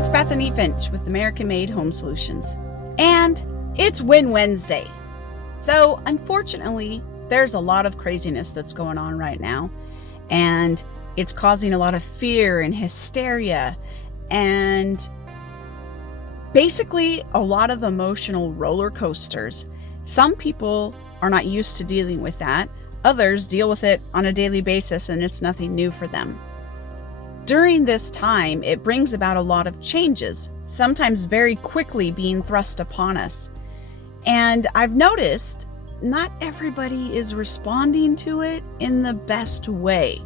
It's Bethany Finch with American Made Home Solutions. And it's Win Wednesday. So unfortunately, there's a lot of craziness that's going on right now. And it's causing a lot of fear and hysteria and basically a lot of emotional roller coasters. Some people are not used to dealing with that. Others deal with it on a daily basis and it's nothing new for them. During this time, it brings about a lot of changes, sometimes very quickly being thrust upon us. And I've noticed not everybody is responding to it in the best way,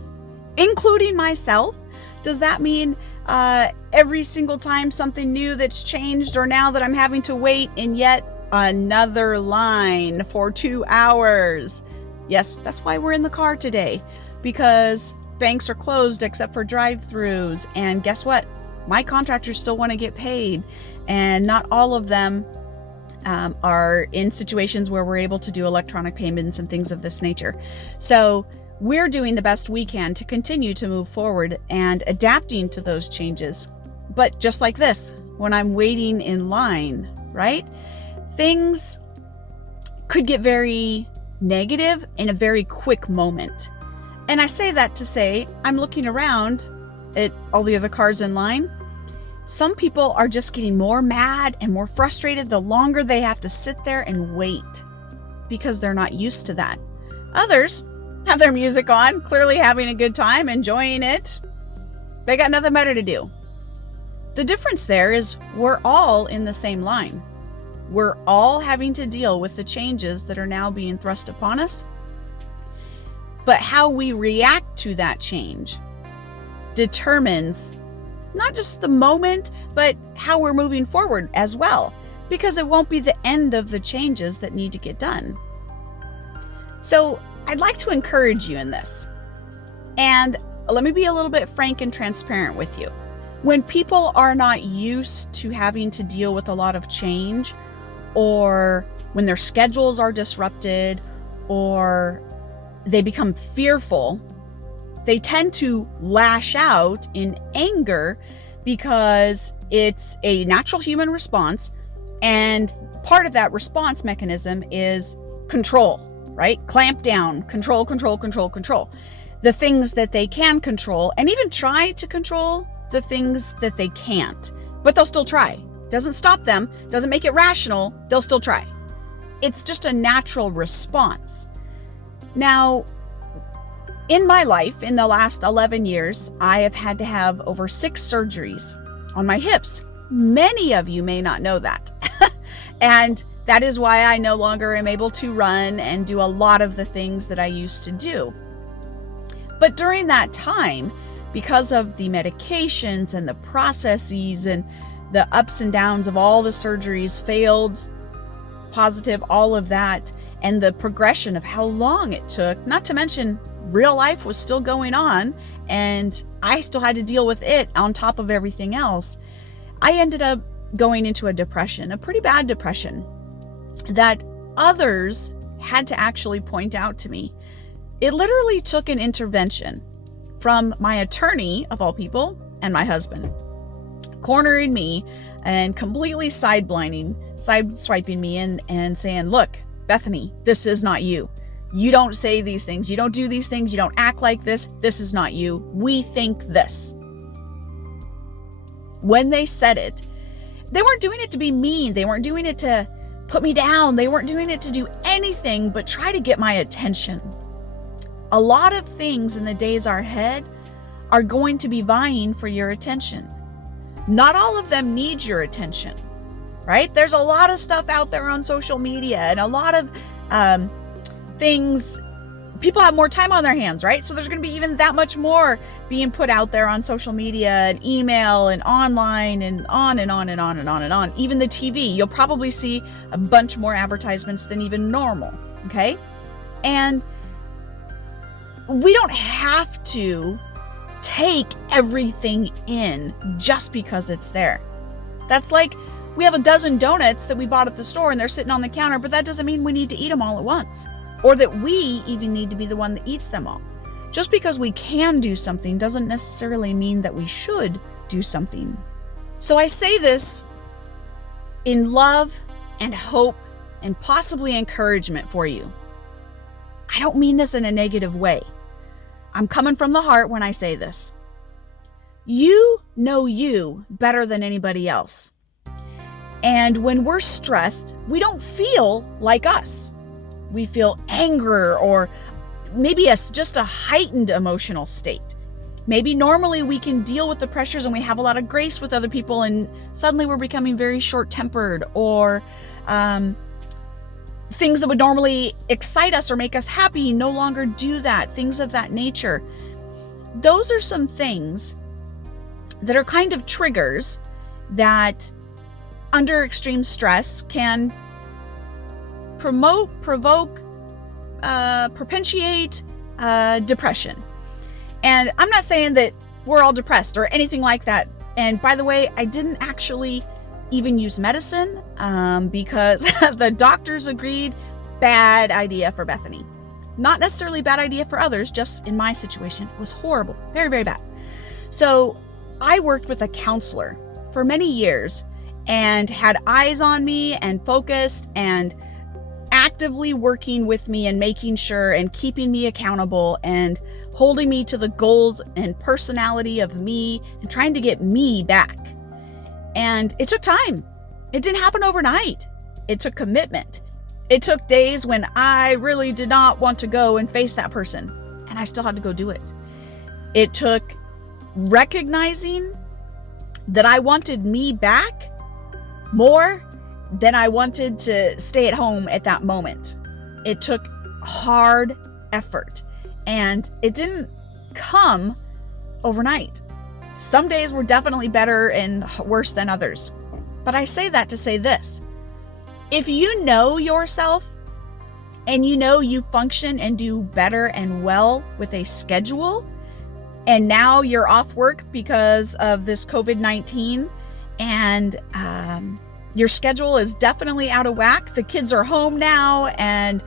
including myself. Does that mean every single time something new that's changed, or now that I'm having to wait in yet another line for 2 hours? Yes, that's why we're in the car today, because banks are closed except for drive-throughs. And guess what? My contractors still want to get paid. And not all of them are in situations where we're able to do electronic payments and things of this nature. So we're doing the best we can to continue to move forward and adapting to those changes. But just like this, when I'm waiting in line, right? Things could get very negative in a very quick moment. And I say that to say, I'm looking around at all the other cars in line. Some people are just getting more mad and more frustrated the longer they have to sit there and wait because they're not used to that. Others have their music on, clearly having a good time, enjoying it. They got nothing better to do. The difference there is we're all in the same line. We're all having to deal with the changes that are now being thrust upon us. But how we react to that change determines not just the moment, but how we're moving forward as well, because it won't be the end of the changes that need to get done. So I'd like to encourage you in this. And let me be a little bit frank and transparent with you. When people are not used to having to deal with a lot of change, or when their schedules are disrupted, or they become fearful, they tend to lash out in anger because it's a natural human response. And part of that response mechanism is control, right? Clamp down, control. The things that they can control, and even try to control the things that they can't, but they'll still try. Doesn't stop them, doesn't make it rational, they'll still try. It's just a natural response. Now, in my life, in the last 11 years, I have had to have over 6 surgeries on my hips. Many of you may not know that. And that is why I no longer am able to run and do a lot of the things that I used to do. But during that time, because of the medications and the processes and the ups and downs of all the surgeries, failed, positive, all of that, and the progression of how long it took, not to mention real life was still going on and I still had to deal with it on top of everything else. I ended up going into a depression, a pretty bad depression that others had to actually point out to me. It literally took an intervention from my attorney, of all people, and my husband, cornering me and completely sideswiping me and saying, look, Bethany, this is not you. You don't say these things. You don't do these things. You don't act like this. This is not you. We think this. When they said it, they weren't doing it to be mean. They weren't doing it to put me down. They weren't doing it to do anything but try to get my attention. A lot of things in the days ahead are going to be vying for your attention. Not all of them need your attention, right? There's a lot of stuff out there on social media and a lot of things. People have more time on their hands, right? So there's going to be even that much more being put out there on social media and email and online and on and on and on and on and on. Even the TV, you'll probably see a bunch more advertisements than even normal, okay? And we don't have to take everything in just because it's there. That's like we have a dozen donuts that we bought at the store and they're sitting on the counter, but that doesn't mean we need to eat them all at once, or that we even need to be the one that eats them all. Just because we can do something doesn't necessarily mean that we should do something. So I say this in love and hope and possibly encouragement for you. I don't mean this in a negative way. I'm coming from the heart when I say this. You know you better than anybody else. And when we're stressed, we don't feel like us. We feel anger or maybe just a heightened emotional state. Maybe normally we can deal with the pressures and we have a lot of grace with other people, and suddenly we're becoming very short-tempered, or things that would normally excite us or make us happy no longer do that, things of that nature. Those are some things that are kind of triggers that under extreme stress can provoke, perpetuate depression. And I'm not saying that we're all depressed or anything like that. And by the way, I didn't actually even use medicine because the doctors agreed, bad idea for Bethany. Not necessarily a bad idea for others, just in my situation, it was horrible, very, very bad. So I worked with a counselor for many years and had eyes on me and focused and actively working with me and making sure and keeping me accountable and holding me to the goals and personality of me and trying to get me back. And it took time. It didn't happen overnight. It took commitment. It took days when I really did not want to go and face that person, and I still had to go do it. It took recognizing that I wanted me back more than I wanted to stay at home at that moment. It took hard effort, and it didn't come overnight. Some days were definitely better and worse than others. But I say that to say this. If you know yourself and you know you function and do better and well with a schedule, and now you're off work because of this COVID-19, and your schedule is definitely out of whack. The kids are home now, and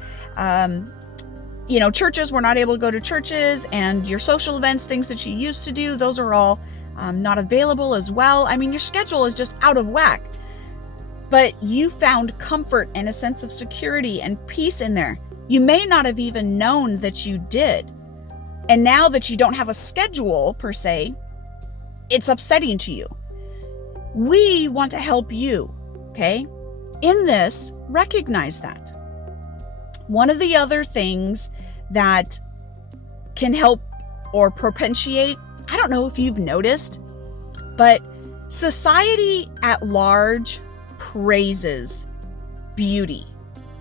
churches, we're not able to go to churches, and your social events, things that you used to do, those are all not available as well. I mean, your schedule is just out of whack. But you found comfort and a sense of security and peace in there. You may not have even known that you did. And now that you don't have a schedule per se, it's upsetting to you. We want to help you, okay? In this, recognize that. One of the other things that can help or perpetuate, I don't know if you've noticed, but society at large praises beauty.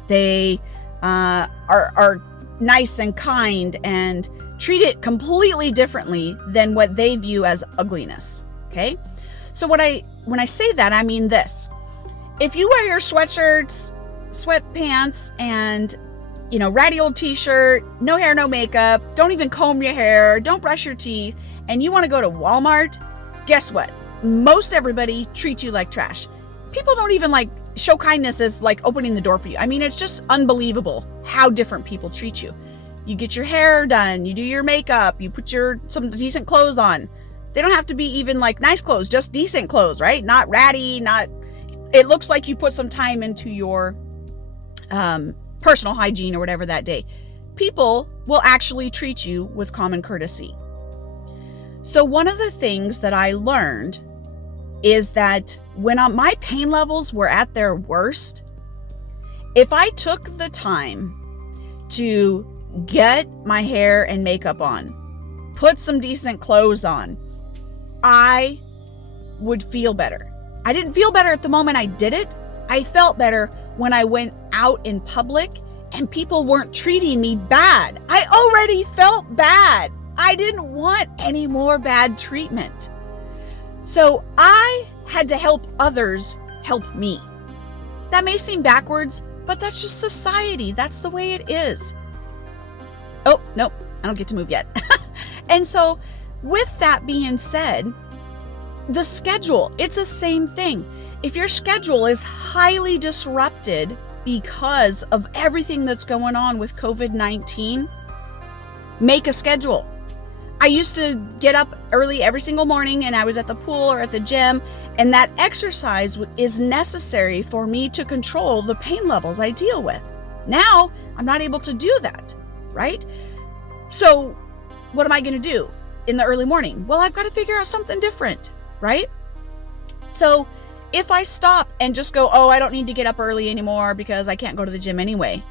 They are nice and kind and treat it completely differently than what they view as ugliness. Okay? So when I say that, I mean this. If you wear your sweatshirts, sweatpants, and ratty old t-shirt, no hair, no makeup, don't even comb your hair, don't brush your teeth, and you want to go to Walmart, guess what? Most everybody treats you like trash. People don't even show kindness as opening the door for you. I mean, it's just unbelievable how different people treat you. You get your hair done, you do your makeup, you put some decent clothes on. They don't have to be even nice clothes, just decent clothes, right? Not ratty, it looks like you put some time into your personal hygiene or whatever that day. People will actually treat you with common courtesy. So one of the things that I learned is that when my pain levels were at their worst, if I took the time to get my hair and makeup on, put some decent clothes on, I would feel better. I didn't feel better at the moment I did it. I felt better when I went out in public and people weren't treating me bad. I already felt bad. I didn't want any more bad treatment. So I had to help others help me. That may seem backwards, but that's just society. That's the way it is. Oh, nope, I don't get to move yet. And so with that being said, the schedule, it's the same thing. If your schedule is highly disrupted because of everything that's going on with COVID-19, make a schedule. I used to get up early every single morning and I was at the pool or at the gym, and that exercise is necessary for me to control the pain levels I deal with. Now, I'm not able to do that, right? So what am I going to do in the early morning? Well, I've got to figure out something different, right? So if I stop and just go, oh, I don't need to get up early anymore because I can't go to the gym anyway.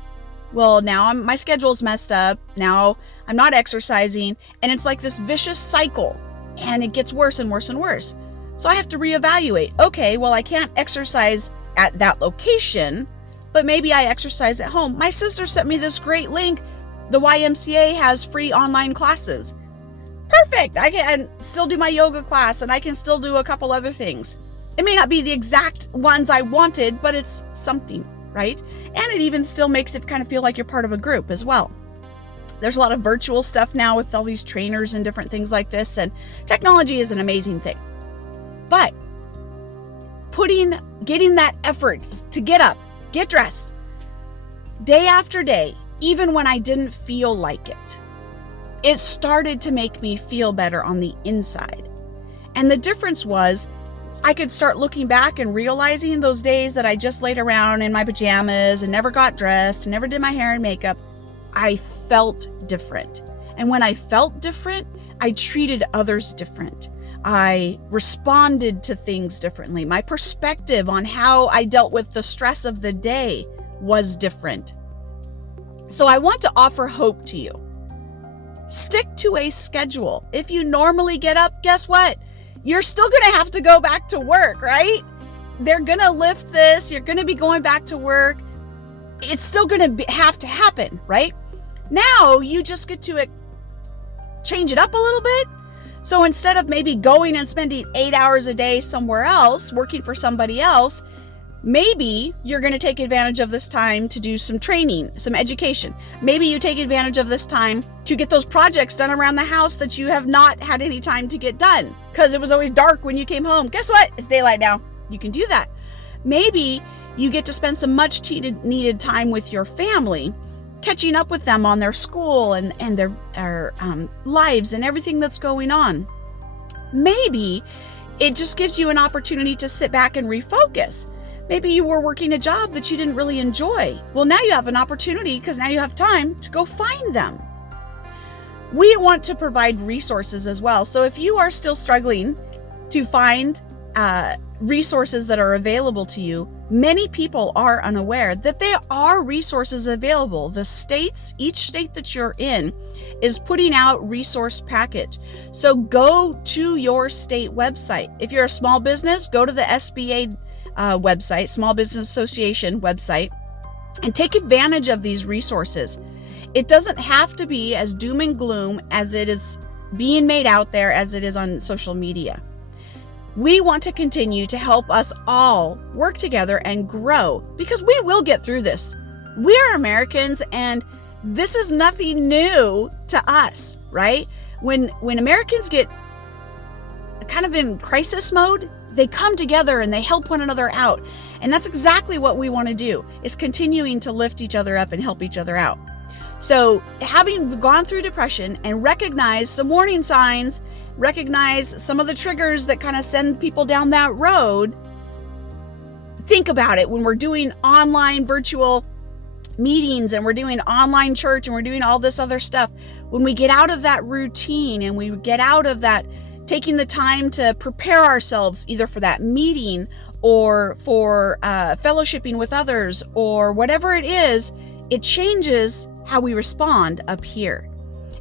Well, now my schedule's messed up. Now I'm not exercising, and it's like this vicious cycle, and it gets worse and worse and worse. So I have to reevaluate. Okay, well, I can't exercise at that location, but maybe I exercise at home. My sister sent me this great link. The YMCA has free online classes. Perfect. I can still do my yoga class, and I can still do a couple other things. It may not be the exact ones I wanted, but it's something, right? And it even still makes it kind of feel like you're part of a group as well. There's a lot of virtual stuff now with all these trainers and different things like this, and technology is an amazing thing. But getting that effort to get up, get dressed, day after day, even when I didn't feel like it started to make me feel better on the inside. And the difference was, I could start looking back and realizing those days that I just laid around in my pajamas and never got dressed and never did my hair and makeup, I felt different. And when I felt different, I treated others different. I responded to things differently. My perspective on how I dealt with the stress of the day was different. So I want to offer hope to you. Stick to a schedule. If you normally get up, guess what? You're still going to have to go back to work, right? They're going to lift this. You're going to be going back to work. It's still going to have to happen, right? Now you just get to change it up a little bit. So instead of maybe going and spending 8 hours a day somewhere else, working for somebody else, maybe you're going to take advantage of this time to do some training, some education. Maybe you take advantage of this time to get those projects done around the house that you have not had any time to get done because it was always dark when you came home. Guess what? It's daylight now. You can do that. Maybe you get to spend some much needed time with your family, catching up with them on their school and their lives and everything that's going on. Maybe it just gives you an opportunity to sit back and refocus. Maybe you were working a job that you didn't really enjoy. Well, now you have an opportunity because now you have time to go find them. We want to provide resources as well. So if you are still struggling to find resources that are available to you, many people are unaware that there are resources available. Each state that you're in is putting out resource package. So go to your state website. If you're a small business, go to the SBA website, Small Business Association website, and take advantage of these resources. It doesn't have to be as doom and gloom as it is being made out there as it is on social media. We want to continue to help us all work together and grow because we will get through this. We are Americans and this is nothing new to us, right? When Americans get kind of in crisis mode, they come together and they help one another out. And that's exactly what we want to do, is continuing to lift each other up and help each other out. So having gone through depression and recognize some warning signs, recognize some of the triggers that kind of send people down that road, think about it when we're doing online virtual meetings and we're doing online church and we're doing all this other stuff. When we get out of that routine and we get out of that taking the time to prepare ourselves either for that meeting or for fellowshipping with others or whatever it is, it changes how we respond up here.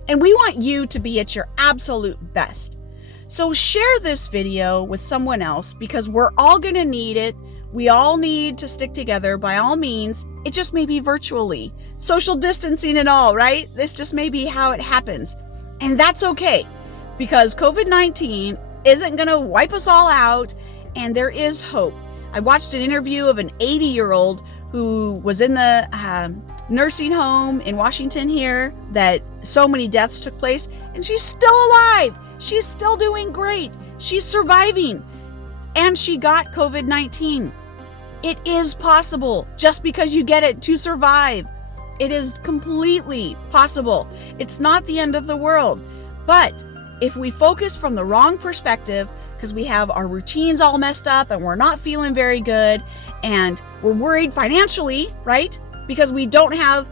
And we want you to be at your absolute best. So share this video with someone else because we're all going to need it. We all need to stick together by all means. It just may be virtually, social distancing and all, right? This just may be how it happens. And that's okay. Because COVID-19 isn't going to wipe us all out, and there is hope. I watched an interview of an 80-year-old who was in the nursing home in Washington here that so many deaths took place, and she's still alive. She's still doing great. She's surviving, and she got COVID-19. It is possible just because you get it to survive. It is completely possible. It's not the end of the world, but if we focus from the wrong perspective, because we have our routines all messed up and we're not feeling very good and we're worried financially, right? Because we don't have,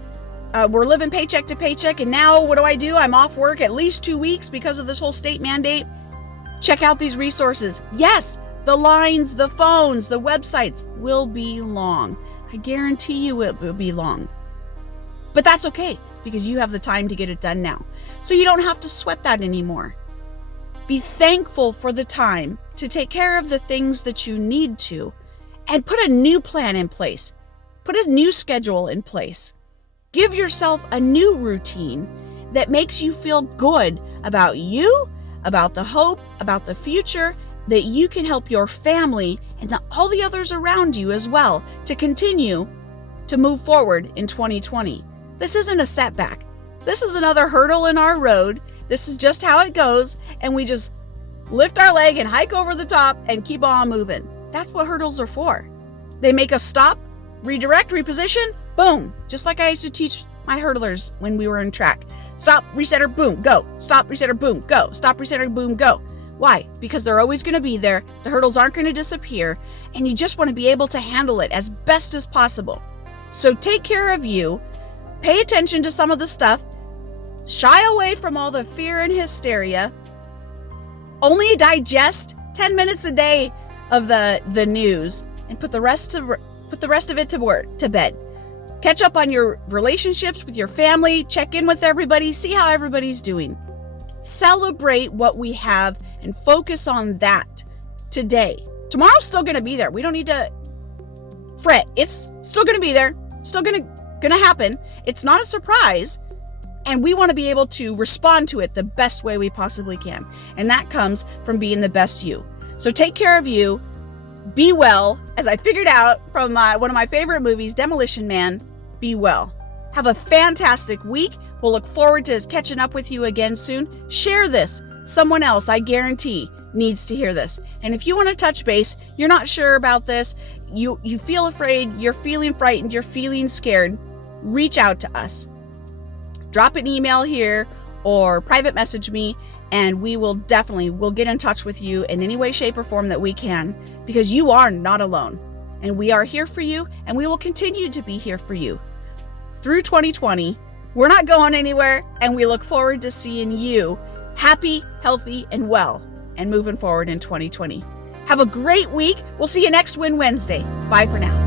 we're living paycheck to paycheck, and now what do? I'm off work at least 2 weeks because of this whole state mandate. Check out these resources. Yes, the lines, the phones, the websites will be long. I guarantee you it will be long. But that's okay, because you have the time to get it done now. So you don't have to sweat that anymore. Be thankful for the time to take care of the things that you need to, and put a new plan in place. Put a new schedule in place. Give yourself a new routine that makes you feel good about you, about the hope, about the future, that you can help your family and all the others around you as well to continue to move forward in 2020. This isn't a setback. This is another hurdle in our road. This is just how it goes, and we just lift our leg and hike over the top and keep on moving. That's what hurdles are for. They make us stop, redirect, reposition, boom. Just like I used to teach my hurdlers when we were in track. Stop, resetter, boom, go. Stop, resetter, boom, go. Stop, resetter, boom, go. Why? Because they're always going to be there. The hurdles aren't going to disappear, and you just want to be able to handle it as best as possible. So take care of you. Pay attention to some of the stuff. Shy away from all the fear and hysteria. Only digest 10 minutes a day of the news, and put the rest of it to bed. Catch up on your relationships with your family. Check in with everybody. See how everybody's doing. Celebrate what we have and focus on that today. Tomorrow's still going to be there. We don't need to fret. It's still going to be there. Still going to happen. It's not a surprise. And we want to be able to respond to it the best way we possibly can. And that comes from being the best you. So take care of you. Be well. As I figured out from one of my favorite movies, Demolition Man, be well. Have a fantastic week. We'll look forward to catching up with you again soon. Share this. Someone else, I guarantee, needs to hear this. And if you want to touch base, you're not sure about this, you feel afraid, you're feeling frightened, you're feeling scared, reach out to us. Drop an email here or private message me, and we'll get in touch with you in any way, shape, or form that we can, because you are not alone. And we are here for you, and we will continue to be here for you through 2020. We're not going anywhere, and we look forward to seeing you happy, healthy, and well, and moving forward in 2020. Have a great week. We'll see you next Win Wednesday. Bye for now.